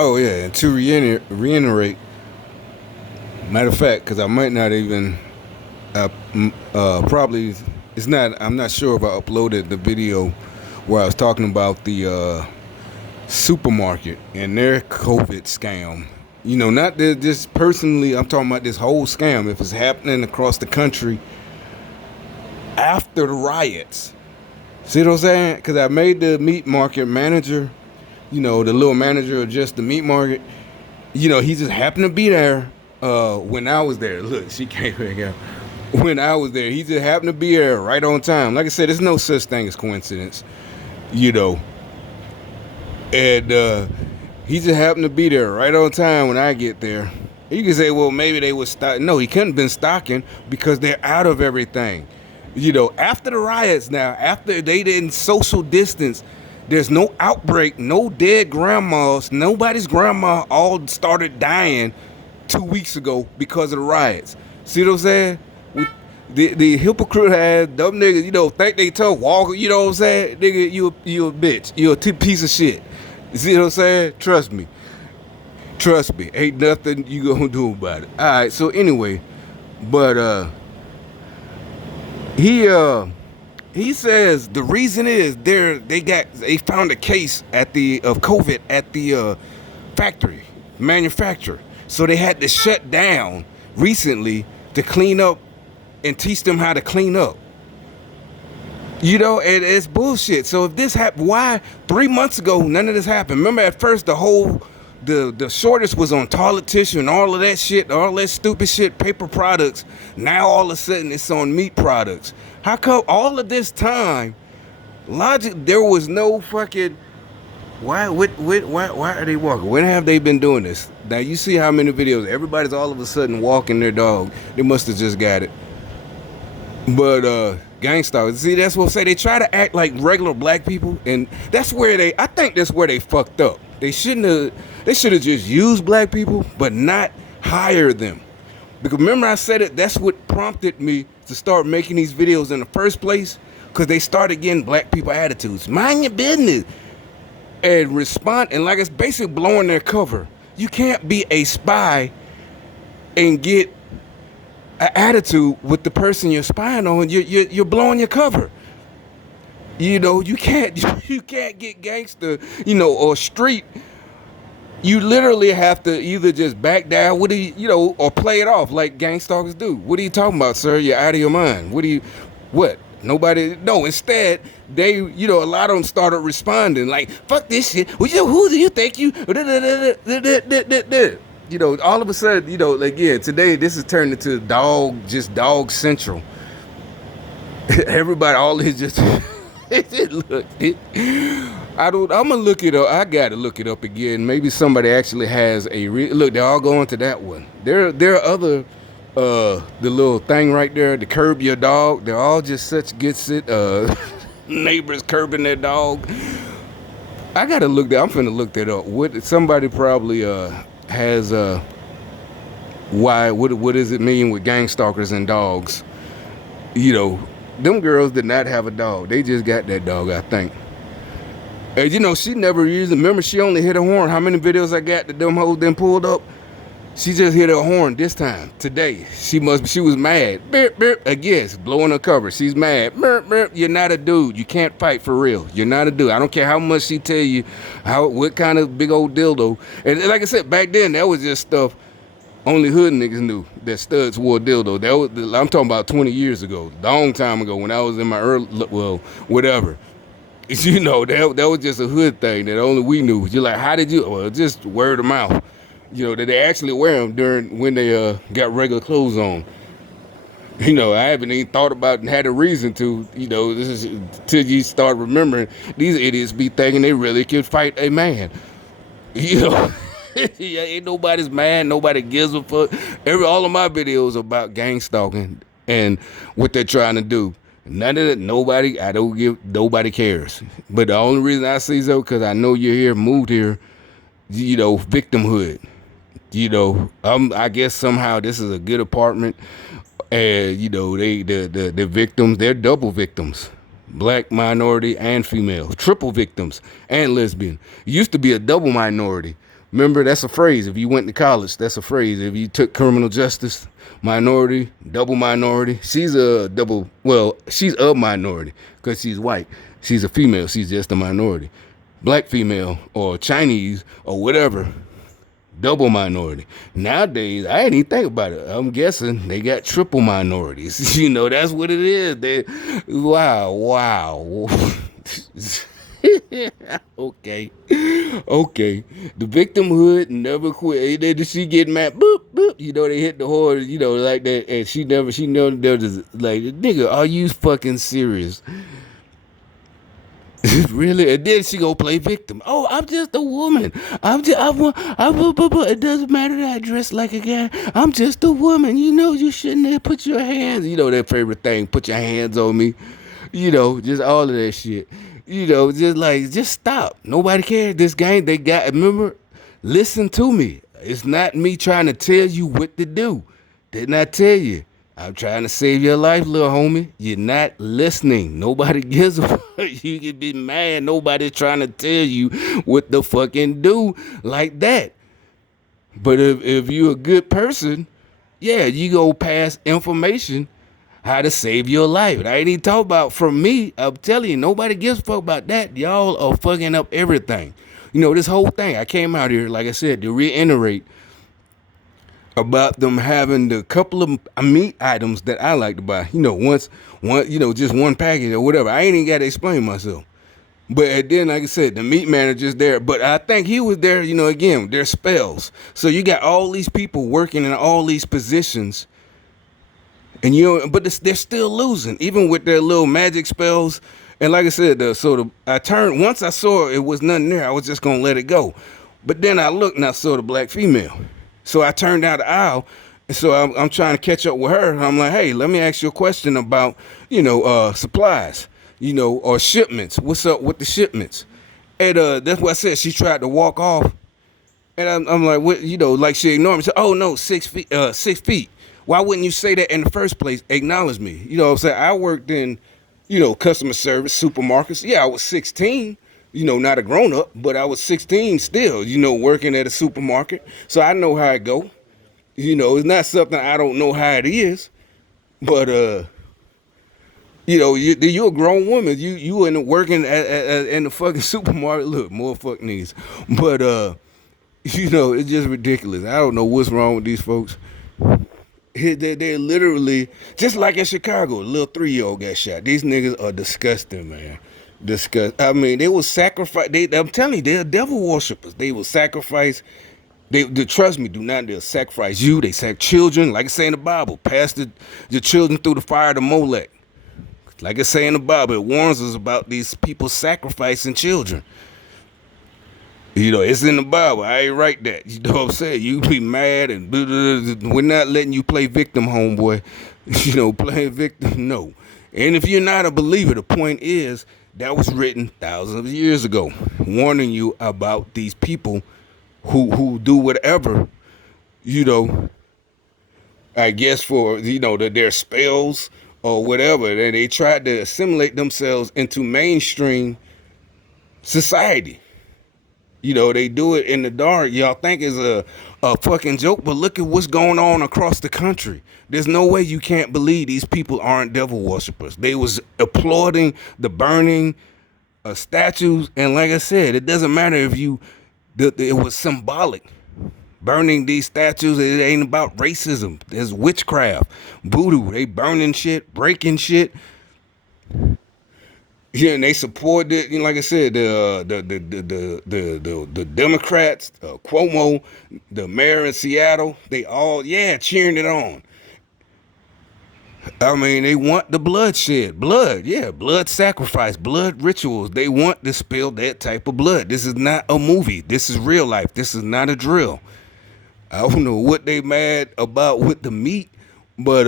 Oh yeah, and to reiterate, matter of fact, because I might not even, probably it's not. I'm not sure if I uploaded the video where I was talking about the supermarket and their COVID scam. You know, not just personally. I'm talking about this whole scam. If it's happening across the country after the riots, see what I'm saying? Because I made the meat market manager. You know, the little manager of just the meat market. You know, he just happened to be there when I was there. Look, she came here. When I was there, he just happened to be there right on time. Like I said, there's no such thing as coincidence. You know, and he just happened to be there right on time when I get there. You can say, well, maybe they was stock. No, he couldn't have been stocking because they're out of everything. You know, after the riots now, after they didn't social distance, there's no outbreak, no dead grandmas. Nobody's grandma all started dying 2 weeks ago because of the riots. See what I'm saying? The hypocrite ass dumb niggas, you know, think they tough, walk, you know what I'm saying? Nigga, you a bitch. You a piece of shit. You see what I'm saying? Trust me. Trust me. Ain't nothing you gonna do about it. Alright, so anyway, but he says the reason is they found a case of COVID at the factory, manufacturer. So they had to shut down recently to clean up and teach them how to clean up. You know, and it's bullshit. So if this happened, why 3 months ago none of this happened? Remember at first the shortage was on toilet tissue and all of that shit, all that stupid shit, paper products. Now all of a sudden it's on meat products. How come all of this time, logic, there was no fucking, why are they walking? When have they been doing this? Now you see how many videos, everybody's all of a sudden walking their dog. They must have just got it. But gangsters, see, that's what I say. They try to act like regular black people, and I think that's where they fucked up. They should have just used black people, but not hire them. Because remember I said it, that's what prompted me to start making these videos in the first place, because they started getting black people attitudes. Mind your business. And respond, and like it's basically blowing their cover. You can't be a spy and get an attitude with the person you're spying on. You're blowing your cover. You know, you can't get gangster, you know, or street. You literally have to either just back down, or play it off like gangstalkers do. What are you talking about, sir? You're out of your mind. What? Nobody, no, instead, they, a lot of them started responding like, fuck this shit. Well, who do you think you, all of a sudden, again, today, this has turned into dog central. Everybody, all is just, I'm gonna look it up. I gotta look it up again. Maybe somebody actually has look, they're all going to that one. There are other, the little thing right there, the curb your dog, they're all just such good shit. Neighbors curbing their dog. I gotta look that. I'm finna look that up. Somebody probably has what does it mean with gang stalkers and dogs? Them girls did not have a dog. They just got that dog, I think. And she never used it. Remember, she only hit a horn. How many videos I got that them hoes then pulled up? She just hit her horn this time, today. She was mad. Beep, beep. Again, blowing her cover. She's mad. Beep, beep. You're not a dude. You can't fight for real. You're not a dude. I don't care how much she tell you what kind of big old dildo. And like I said, back then, that was just stuff only hood niggas knew, that studs wore dildo. I'm talking about 20 years ago, a long time ago, when I was in my whatever. That was just a hood thing that only we knew. You're like, how did you? Well, just word of mouth. That they actually wear them when they got regular clothes on. I haven't even thought about and had a reason to. This is till you start remembering these idiots be thinking they really can fight a man. Ain't nobody's mad. Nobody gives a fuck. All of my videos are about gang stalking and what they're trying to do. None of that. Nobody cares. But the only reason I see so, because I know you're here, moved here. Victimhood. I guess somehow this is a good apartment, and the victims, they're double victims, black, minority, and female, triple victims, and lesbian. It used to be a double minority, Remember, that's a phrase. If you went to college, that's a phrase. If you took criminal justice, minority, double minority, she's a double, well, she's a minority because she's white. She's a female. She's just a minority. Black female or Chinese or whatever, double minority. Nowadays, I didn't even think about it. I'm guessing they got triple minorities. That's what it is. Wow. Okay. Okay. The victimhood never quit. She get mad, boop, boop. They hit the horse, like that. And she never does like, nigga, are you fucking serious? Really? And then she go play victim. Oh, I'm just a woman. It doesn't matter that I dress like a guy. I'm just a woman. You shouldn't have put your hands. Their favorite thing. Put your hands on me. Just all of that shit. Just stop. Nobody cares. This game, remember, listen to me. It's not me trying to tell you what to do. Didn't I tell you? I'm trying to save your life, little homie. You're not listening. Nobody gives a fuck. You can be mad. Nobody's trying to tell you what to fucking do like that. But if you're a good person, yeah, you go pass information how to save your life. And I ain't even talk about from me. I'm telling you, nobody gives a fuck about that. Y'all are fucking up everything. This whole thing. I came out here, like I said, to reiterate about them having the couple of meat items that I like to buy. Just one package or whatever. I ain't even got to explain myself. But then, like I said, the meat manager's there. But I think he was there, again, there's spells. So you got all these people working in all these positions. And but they're still losing, even with their little magic spells. And like I said, I turned, once I saw it was nothing there, I was just going to let it go. But then I looked and I saw the black female. So I turned down the aisle. And so I'm trying to catch up with her. And I'm like, hey, let me ask you a question about, supplies, or shipments. What's up with the shipments? And that's what I said. She tried to walk off. And I'm like, what, like she ignored me. She said, oh, no, 6 feet, 6 feet. Why wouldn't you say that in the first place? Acknowledge me. You know what I'm saying? I worked in, customer service, supermarkets. Yeah, I was 16, not a grown up, but I was 16 still, working at a supermarket. So I know how it go. It's not something I don't know how it is. But, you're a grown woman. You in working in the fucking supermarket. Look, more fuck niggas. But, it's just ridiculous. I don't know what's wrong with these folks. They're literally, just like in Chicago, a little 3-year-old got shot. These niggas are disgusting, man. I mean, they will sacrifice. I'm telling you, they're devil worshippers. They will sacrifice. They trust me. Do not. They'll sacrifice you. They sacrifice children, like it say in the Bible. Pass the children through the fire to Molech. Like it say in the Bible, it warns us about these people sacrificing children. It's in the Bible. I ain't write that. You know what I'm saying? You be mad and we're not letting you play victim, homeboy. Playing victim, no. And if you're not a believer, the point is that was written thousands of years ago, warning you about these people who do whatever, I guess for, their spells or whatever. They tried to assimilate themselves into mainstream society. They do it in the dark. Y'all think it's a fucking joke, but look at what's going on across the country. There's no way you can't believe these people aren't devil worshippers. They was applauding the burning of statues, and like I said, it doesn't matter if it was symbolic. Burning these statues, it ain't about racism. There's witchcraft, voodoo. They burning shit, breaking shit. Yeah, and they support it. Like I said, the Democrats, Cuomo, the mayor in Seattle, they all cheering it on. I mean, they want the bloodshed, blood sacrifice, blood rituals. They want to spill that type of blood. This is not a movie. This is real life. This is not a drill. I don't know what they mad about with the meat, but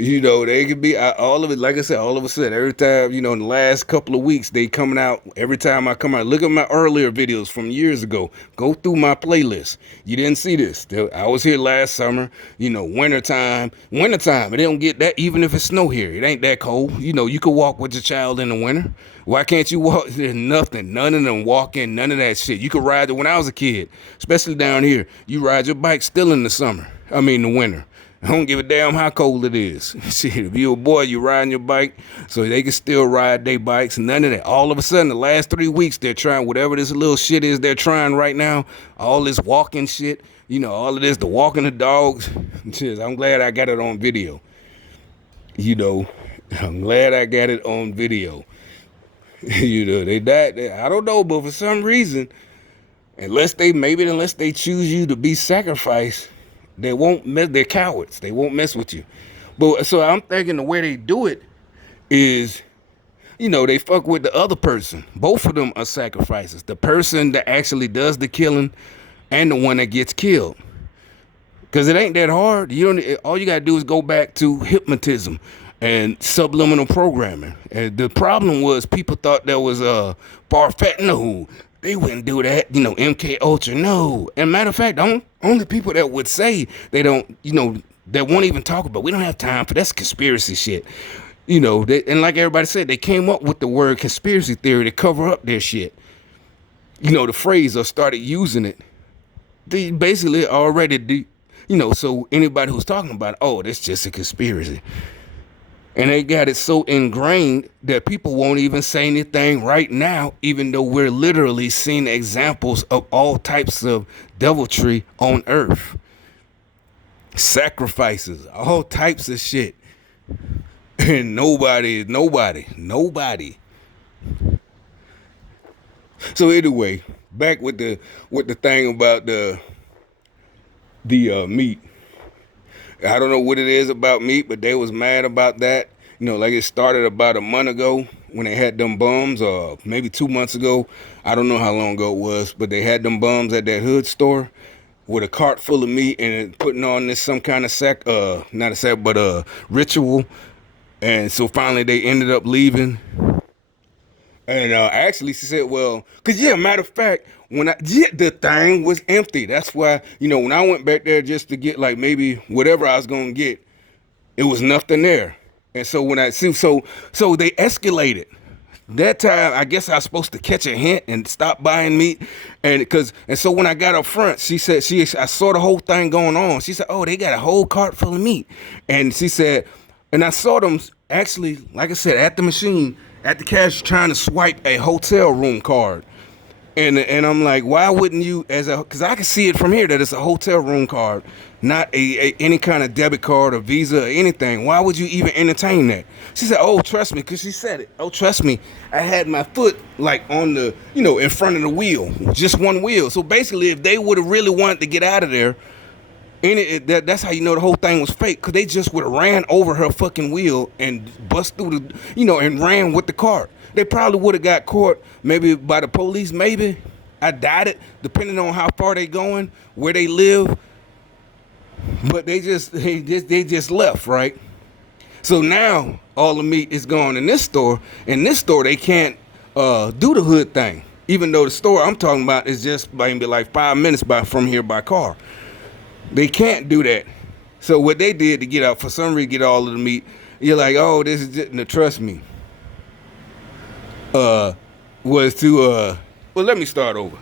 They could be all of it. Like I said, all of a sudden, every time, in the last couple of weeks, they coming out. Every time I come out, look at my earlier videos from years ago. Go through my playlist. You didn't see this. I was here last summer. Wintertime. Wintertime. It don't get that. Even if it's snow here, it ain't that cold. You could walk with your child in the winter. Why can't you walk? There's nothing. None of them walking. None of that shit. You could ride it when I was a kid, especially down here. You ride your bike still in the summer. I mean, the winter. I don't give a damn how cold it is. Shit, if you're a boy, you're riding your bike, so they can still ride their bikes. None of that. All of a sudden, the last 3 weeks, they're trying whatever this little shit is they're trying right now. All this walking shit, all of this, the walking the dogs. I'm glad I got it on video. I'm glad I got it on video. They died. I don't know, but for some reason, unless they choose you to be sacrificed, they won't mess. They're cowards. They won't mess with you. But so I'm thinking the way they do it is, they fuck with the other person. Both of them are sacrifices. The person that actually does the killing and the one that gets killed. Because it ain't that hard. All you gotta do is go back to hypnotism and subliminal programming. And the problem was people thought that was far-fetched. No, they wouldn't do that. MK Ultra. No. And matter of fact, only people that would say they don't, that won't even talk about. We don't have time for that's conspiracy shit. And like everybody said, they came up with the word conspiracy theory to cover up their shit. The phrase or started using it. They basically already so anybody who's talking about it, oh, that's just a conspiracy. And they got it so ingrained that people won't even say anything right now, even though we're literally seeing examples of all types of deviltry on earth. Sacrifices, all types of shit. And nobody. So anyway, back with the thing about the meat. I don't know what it is about meat, but they was mad about that. Like it started about a month ago when they had them bums, or maybe 2 months ago. I don't know how long ago it was, but they had them bums at that hood store with a cart full of meat and putting on this some kind of not a sack, but a ritual. And so finally they ended up leaving. And actually, she said, well, because, matter of fact, the thing was empty. That's why, when I went back there just to get, like, maybe whatever I was going to get, it was nothing there. And so when so they escalated. That time, I guess I was supposed to catch a hint and stop buying meat. And so when I got up front, she said, I saw the whole thing going on. She said, oh, they got a whole cart full of meat. And she said, and I saw them actually, like I said, at the machine, at the cash, trying to swipe a hotel room card. And I'm like, why wouldn't you, because I can see it from here that it's a hotel room card, not any kind of debit card or Visa or anything. Why would you even entertain that? She said, oh, trust me, because she said it. Oh, trust me, I had my foot like on the, in front of the wheel, just one wheel. So basically, if they would have really wanted to get out of there, that's how you know the whole thing was fake, because they just would have ran over her fucking wheel and bust through the, and ran with the cart. They probably would have got caught maybe by the police, maybe. I doubt it, depending on how far they going, where they live. But they just left, right? So now all the meat is gone in this store. In this store, they can't do the hood thing, even though the store I'm talking about is just maybe like 5 minutes from here by car. They can't do that. So what they did to get out, for some reason, get all of the meat, you're like, oh, this is just, no, trust me, was to, well, let me start over.